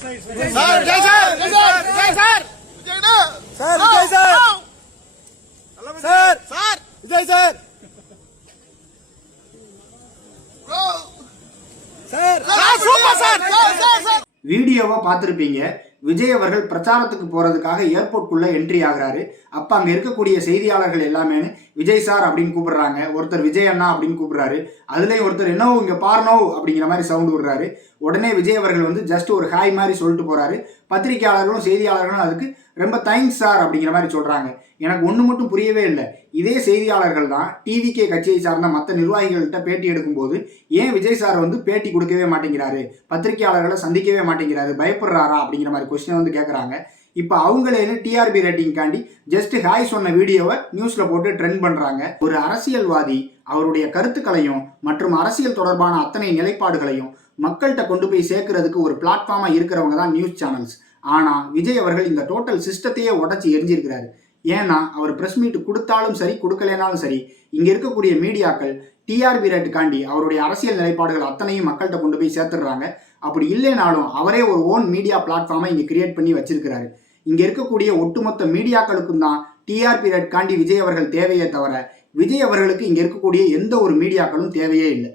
Sir Vijay sir Vijay sir sir Vijay sir sir sir Vijay sir sir super sir. வீடியோவை பார்த்துருப்பீங்க. விஜய் அவர்கள் பிரச்சாரத்துக்கு போறதுக்காக ஏர்போர்ட்குள்ள என்ட்ரி ஆகுறாரு. அப்ப அங்க இருக்கக்கூடிய செய்தியாளர்கள் எல்லாமே விஜய் சார் அப்படின்னு கூப்பிடுறாங்க. ஒருத்தர் விஜய் அண்ணா அப்படின்னு கூப்பிடுறாரு. அதுலயும் ஒருத்தர் என்னோ இங்க பாருனோ அப்படிங்கிற மாதிரி சவுண்ட் விடுறாரு. உடனே விஜய் அவர்கள் வந்து ஜஸ்ட் ஒரு ஹாய் மாதிரி சொல்லிட்டு போறாரு. பத்திரிகையாளர்களும் செய்தியாளர்களும் அதுக்கு ரொம்ப தேங்க்ஸ் சார் அப்படிங்கிற மாதிரி சொல்றாங்க. எனக்கு ஒன்று மட்டும் புரியவே இல்லை. இதே செய்தியாளர்கள் தான் டிவிகே கட்சியை சார்ந்த மற்ற நிர்வாகிகள்கிட்ட பேட்டி எடுக்கும்போது ஏன் விஜய் சார் வந்து பேட்டி கொடுக்கவே மாட்டேங்கிறாரு, பத்திரிகையாளர்களை சந்திக்கவே மாட்டேங்கிறாரு, பயப்படுறாரா அப்படிங்கிற மாதிரி கொஸ்டின் வந்து கேட்குறாங்க. இப்போ அவங்களே டிஆர்பி ரேட்டிங்காண்டி ஜஸ்ட் ஹாய் சொன்ன வீடியோவை நியூஸ்ல போட்டு ட்ரெண்ட் பண்றாங்க. ஒரு அரசியல்வாதி அவருடைய கருத்துக்களையும் மற்றும் அரசியல் தொடர்பான அத்தனை நிலைப்பாடுகளையும் மக்கள்கிட்ட கொண்டு போய் சேர்க்கறதுக்கு ஒரு பிளாட்ஃபார்மா இருக்கிறவங்க தான் நியூஸ் சேனல்ஸ். ஆனா விஜய் அவர்கள் இந்த டோட்டல் சிஸ்டத்தையே உடச்சி எரிஞ்சிருக்கிறாரு. ஏன்னா அவர் பிரஸ் மீட் கொடுத்தாலும் சரி கொடுக்கலனாலும் சரி இங்க இருக்கக்கூடிய மீடியாக்கள் டிஆர்பி ரேட்டுக்காண்டி அவருடைய அரசியல் நிலைப்பாடுகள் அத்தனையும் மக்கள்கிட்ட கொண்டு போய் சேர்த்துடுறாங்க. அப்படி இல்லைனாலும் அவரே ஒரு ஓன் மீடியா பிளாட்ஃபார்மை இங்க கிரியேட் பண்ணி வச்சிருக்கிறாரு. இங்க இருக்கக்கூடிய ஒட்டுமொத்த மீடியாக்களுக்கும் தான் டிஆர்பி ரேட் காண்டி விஜய் அவர்கள் தேவையே தவிர விஜய் அவர்களுக்கு இங்க இருக்கக்கூடிய எந்த ஒரு மீடியாக்களும் தேவையே இல்லை.